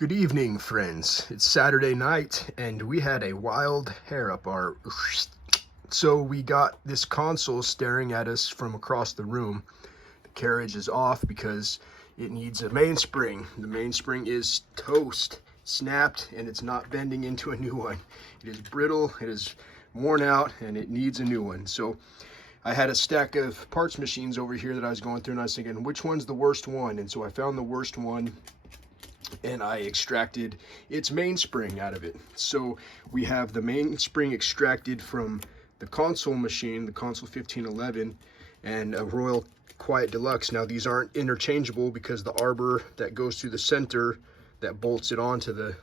Good evening, friends. It's Saturday night, and we had a wild hair up our... So we got this console staring at us from across the room. The carriage is off because it needs a mainspring. The mainspring is toast, snapped, and it's not bending into a new one. It is brittle, it is worn out, and it needs a new one. So I had a stack of parts machines over here that I was going through, and I was thinking, which one's the worst one? And so I found the worst one, and I extracted its mainspring out of it. So we have the mainspring extracted from the console machine, the console 1511, and a Royal Quiet Deluxe. Now these aren't interchangeable because the arbor that goes through the center that bolts it onto the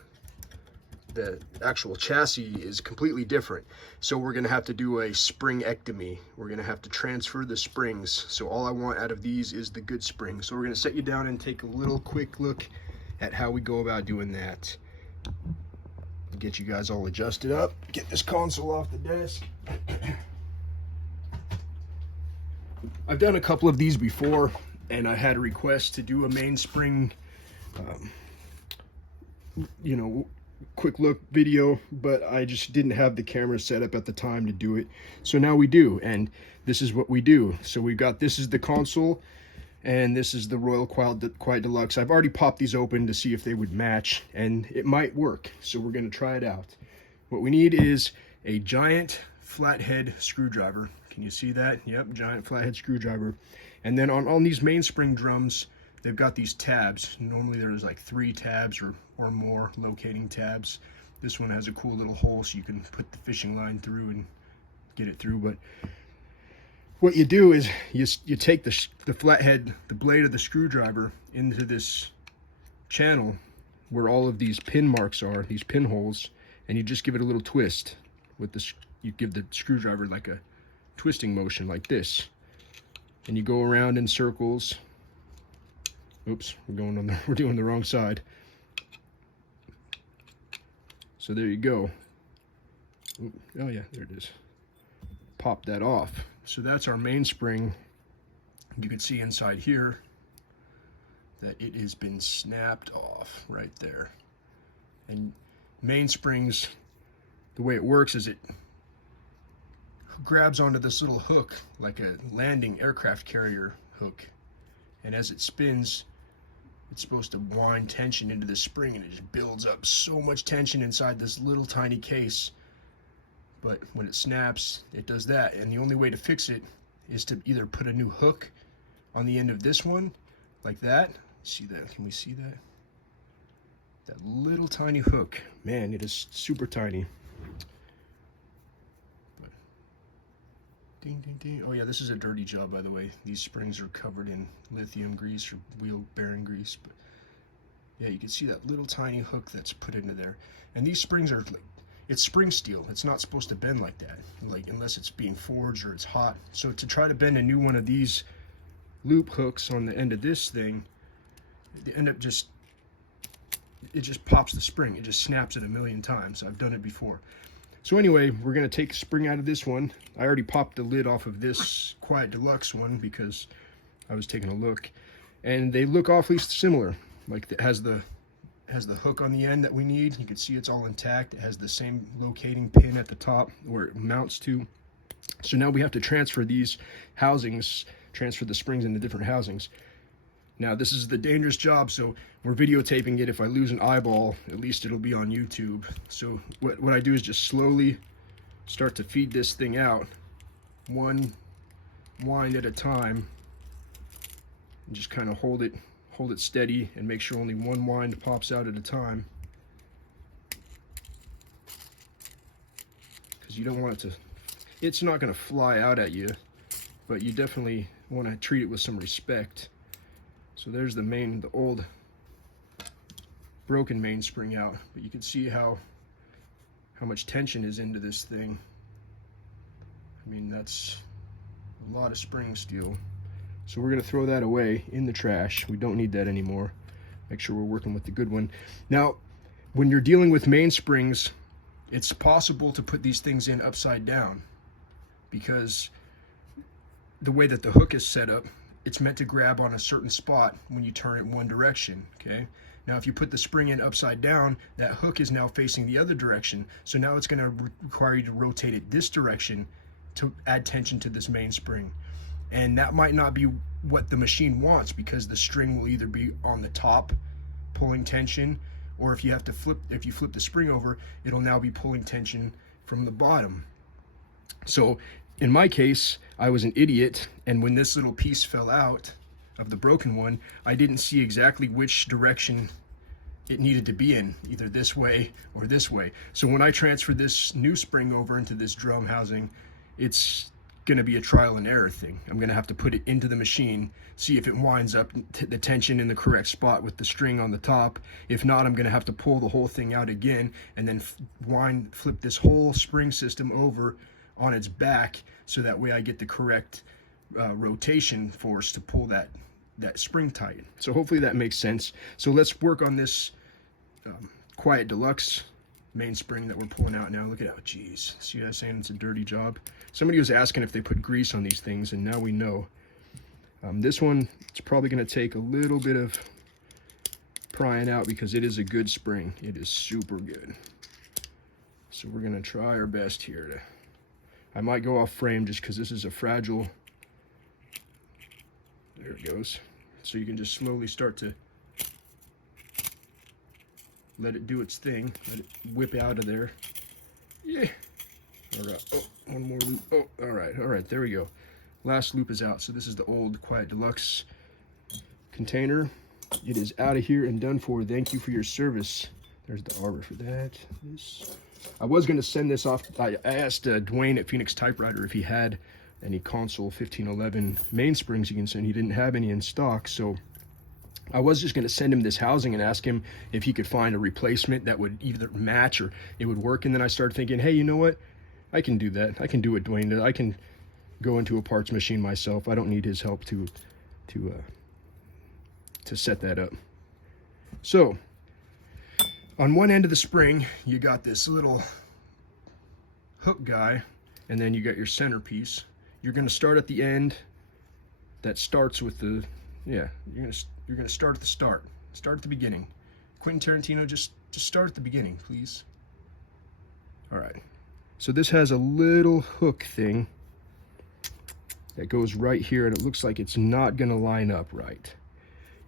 actual chassis is completely different. So we're gonna have to do a springectomy. We're gonna have to transfer the springs. So all I want out of these is the good spring. So we're gonna set you down and take a little quick look at how we go about doing that. Get you guys all adjusted up, get this console off the desk. I've done a couple of these before, and I had a request to do a mainspring quick look video, but I just didn't have the camera set up at the time to do it. So now we do, and this is what we do. So we've got, this is the console, and this is the Royal Quiet Deluxe. I've already popped these open to see if they would match, and it might work. So we're gonna try it out. What we need is a giant flathead screwdriver. Can you see that? Yep, giant flathead screwdriver. And then on these mainspring drums, they've got these tabs. Normally there's like 3 tabs or more locating tabs. This one has a cool little hole so you can put the fishing line through and get it through. But what you do is you take the flathead, the blade of the screwdriver, into this channel where all of these pin marks are, these pinholes, and you just give it a little twist with this. You give the screwdriver like a twisting motion like this, and you go around in circles. Oops, we're doing the wrong side. So there you go. Oh yeah, there it is. Pop that off. So that's our mainspring. You can see inside here that it has been snapped off right there. And mainsprings, the way it works is it grabs onto this little hook like a landing aircraft carrier hook, and as it spins, it's supposed to wind tension into the spring, and it just builds up so much tension inside this little tiny case. But when it snaps, it does that, and the only way to fix it is to either put a new hook on the end of this one, like that. See that? Can we see that? That little tiny hook. Man, it is super tiny. But, ding, ding, ding. Oh yeah, this is a dirty job, by the way. These springs are covered in lithium grease or wheel bearing grease. But yeah, you can see that little tiny hook that's put into there. And these springs are like, it's spring steel. It's not supposed to bend like that, like unless it's being forged or it's hot. So to try to bend a new one of these loop hooks on the end of this thing, they end up it just pops the spring. It just snaps it a million times. I've done it before. So anyway, we're gonna take the spring out of this one. I already popped the lid off of this Quiet Deluxe one because I was taking a look, and they look awfully similar. Like it has the hook on the end that we need. You can see it's all intact. It has the same locating pin at the top where it mounts to. So now we have to transfer these housings, transfer the springs into different housings. Now this is the dangerous job, so we're videotaping it. If I lose an eyeball, at least it'll be on YouTube. So what I do is just slowly start to feed this thing out, one wind at a time, and just kind of hold it steady and make sure only one wind pops out at a time, because you don't want it to, it's not going to fly out at you, but you definitely want to treat it with some respect. So there's the old broken mainspring out, but you can see how much tension is into this thing. I mean, that's a lot of spring steel. So we're going to throw that away in the trash. We don't need that anymore. Make sure we're working with the good one. Now, when you're dealing with mainsprings, it's possible to put these things in upside down, because the way that the hook is set up, it's meant to grab on a certain spot when you turn it one direction, okay? Now, if you put the spring in upside down, that hook is now facing the other direction. So now it's going to require you to rotate it this direction to add tension to this mainspring. And that might not be what the machine wants, because the string will either be on the top pulling tension, or if you flip the spring over, it'll now be pulling tension from the bottom. So in my case, I was an idiot, and when this little piece fell out of the broken one, I didn't see exactly which direction it needed to be in, either this way or this way. So when I transfer this new spring over into this drum housing, it's going to be a trial and error thing. I'm going to have to put it into the machine, see if it winds up the tension in the correct spot with the string on the top. If not, I'm going to have to pull the whole thing out again, and then flip this whole spring system over on its back, so that way I get the correct rotation force to pull that spring tight. So hopefully that makes sense. So let's work on this Quiet Deluxe mainspring that we're pulling out now. Look at how, geez, see what I'm saying? It's a dirty job. Somebody was asking if they put grease on these things, and now we know. This one, it's probably going to take a little bit of prying out, because it is a good spring. It is super good. So we're going to try our best here. I might go off frame just because this is a fragile. There it goes. So you can just slowly start to let it do its thing. Let it whip out of there. Yeah. All right. Oh, one more loop. Oh, all right. There we go. Last loop is out. So this is the old Quiet Deluxe container. It is out of here and done for. Thank you for your service. There's the arbor for that. I was going to send this off. I asked Dwayne at Phoenix Typewriter if he had any console 1511 mainsprings he can send. He didn't have any in stock, so I was just going to send him this housing and ask him if he could find a replacement that would either match or it would work. And then I started thinking, hey, you know what? I can do that. I can do what Dwayne did. I can go into a parts machine myself. I don't need his help to set that up. So on one end of the spring, you got this little hook guy, and then you got your centerpiece. You're going to start at the end. That starts with the, yeah, you're going to start at the start. Start at the beginning. Quentin Tarantino, just start at the beginning, please. All right. So this has a little hook thing that goes right here, and it looks like it's not going to line up right,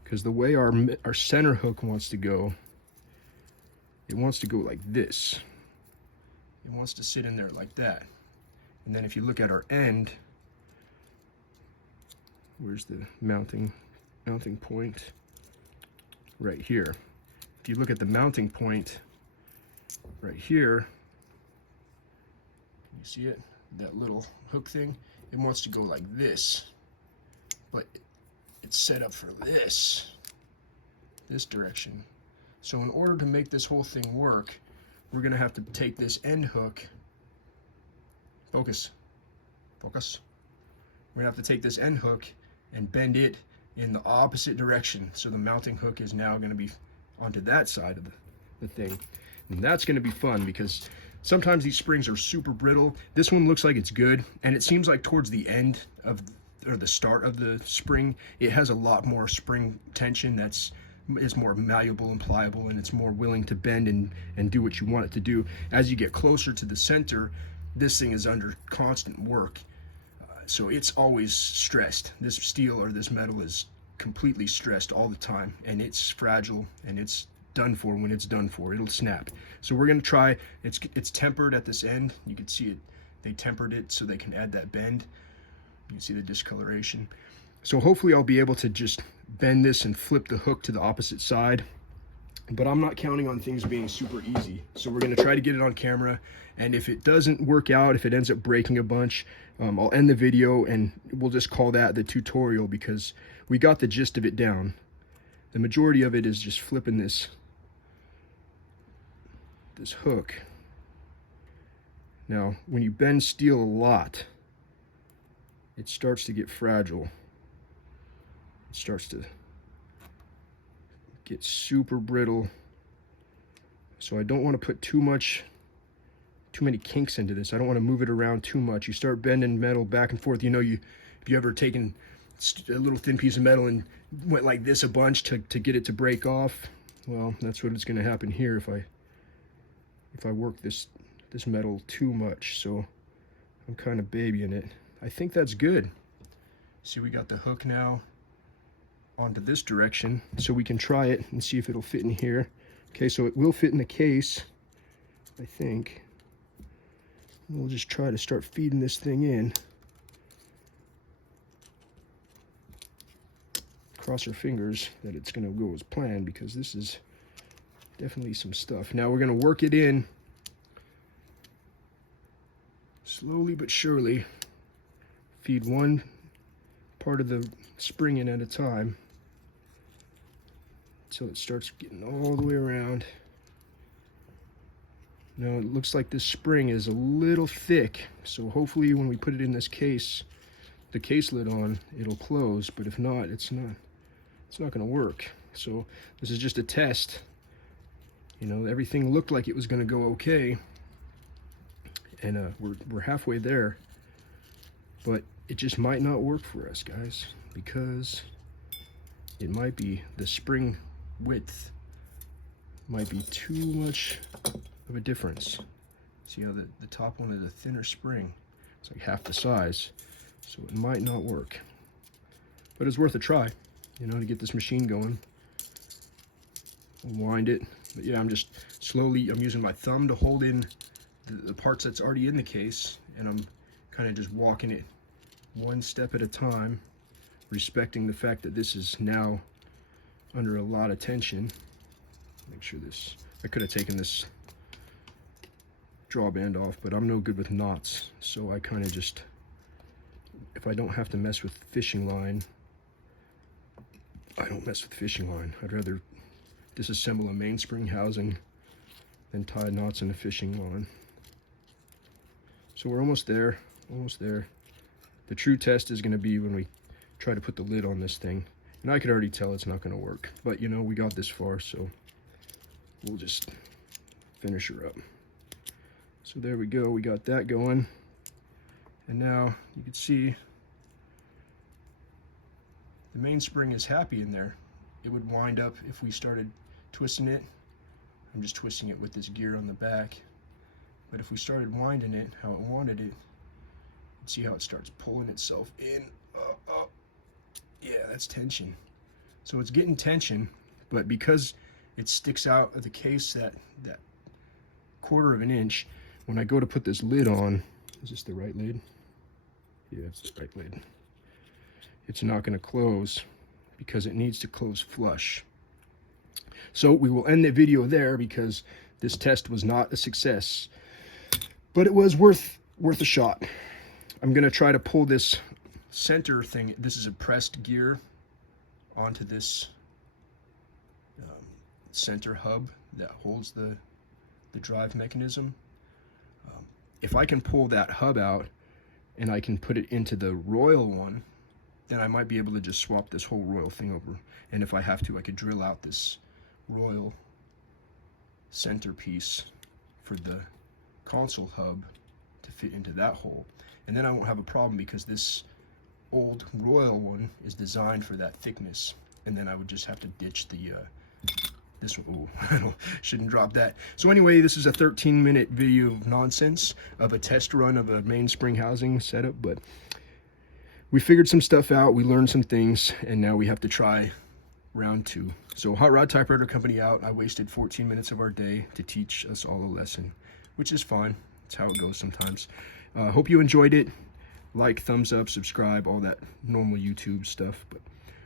because the way our center hook wants to go, it wants to go like this. It wants to sit in there like that. And then if you look at our end, where's the mounting point? Right here. If you look at the mounting point right here, you see it? That little hook thing? It wants to go like this, but it's set up for this direction. So in order to make this whole thing work, we're going to have to take this end hook, focus. We're going to have to take this end hook and bend it in the opposite direction. So the mounting hook is now going to be onto that side of the thing. And that's going to be fun, because sometimes these springs are super brittle. This one looks like it's good, and it seems like towards the end of, or the start of the spring, it has a lot more spring tension that's more malleable and pliable, and it's more willing to bend and do what you want it to do. As you get closer to the center, this thing is under constant work. So it's always stressed. This steel or this metal is completely stressed all the time, and it's fragile, and it's done for when it's done for. It'll snap. So we're going to try, it's tempered at this end. You can see it, they tempered it so they can add that bend. You can see the discoloration. So hopefully I'll be able to just bend this and flip the hook to the opposite side, but I'm not counting on things being super easy. So we're going to try to get it on camera, and if it doesn't work out, if it ends up breaking a bunch, I'll end the video and we'll just call that the tutorial, because we got the gist of it down. The majority of it is just flipping this hook. Now, when you bend steel a lot, it starts to get fragile. It starts to get super brittle. So I don't want to put too many kinks into this. I don't want to move it around too much. You start bending metal back and forth. You know, if you ever taken a little thin piece of metal and went like this a bunch to get it to break off, Well, that's what is going to happen here if I work this metal too much. So I'm kind of babying it. I think that's good. See, we got the hook now onto this direction, so we can try it and see if it'll fit in here. Okay, so it will fit in the case, I think. We'll just try to start feeding this thing in. Cross our fingers that it's going to go as planned, because this is definitely some stuff. Now we're going to work it in slowly but surely. Feed one part of the spring in at a time until it starts getting all the way around. Now it looks like this spring is a little thick, so hopefully when we put it in this case, the case lid on, it'll close, but if not, it's not going to work. So this is just a test. You know, everything looked like it was going to go okay, and we're halfway there, but it just might not work for us, guys, because it might be the spring width might be too much of a difference. See how the top one is a thinner spring? It's like half the size, so it might not work, but it's worth a try, you know, to get this machine going. We'll wind it, but yeah, I'm using my thumb to hold in the parts that's already in the case, and I'm kind of just walking it one step at a time, respecting the fact that this is now under a lot of tension. Make sure this, I could have taken this drawband off, but I'm no good with knots, so I kind of just, if I don't have to mess with fishing line, I don't mess with fishing line. I'd rather disassemble a mainspring housing than tie knots in a fishing line. So we're almost there, almost there. The true test is going to be when we try to put the lid on this thing, and I could already tell it's not going to work, but you know, we got this far, so we'll just finish her up. So there we go, we got that going, and now you can see the mainspring is happy in there. It would wind up if we started twisting it. I'm just twisting it with this gear on the back, but if we started winding it how it wanted it, see how it starts pulling itself in. Yeah, that's tension. So it's getting tension, but because it sticks out of the case that 1/4 of an inch, when I go to put this lid on, is this the right lid? Yeah, it's the right lid. It's not going to close because it needs to close flush. So we will end the video there because this test was not a success, but it was worth a shot. I'm going to try to pull this center thing. This is a pressed gear onto this center hub that holds the drive mechanism. If I can pull that hub out and I can put it into the Royal one, then I might be able to just swap this whole Royal thing over. And if I have to, I could drill out this Royal centerpiece for the console hub to fit into that hole. And then I won't have a problem because this old Royal one is designed for that thickness. And then I would just have to ditch the this one. Oh, shouldn't drop that. So anyway, this is a 13-minute video of nonsense of a test run of a mainspring housing setup, but we figured some stuff out, we learned some things, and now we have to try round 2. So Hot Rod Typewriter Company out. I wasted 14 minutes of our day to teach us all a lesson, which is fine. It's how it goes sometimes. Hope you enjoyed it. Like, thumbs up, subscribe, all that normal YouTube stuff. But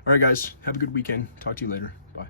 all right, guys, have a good weekend. Talk to you later. Bye.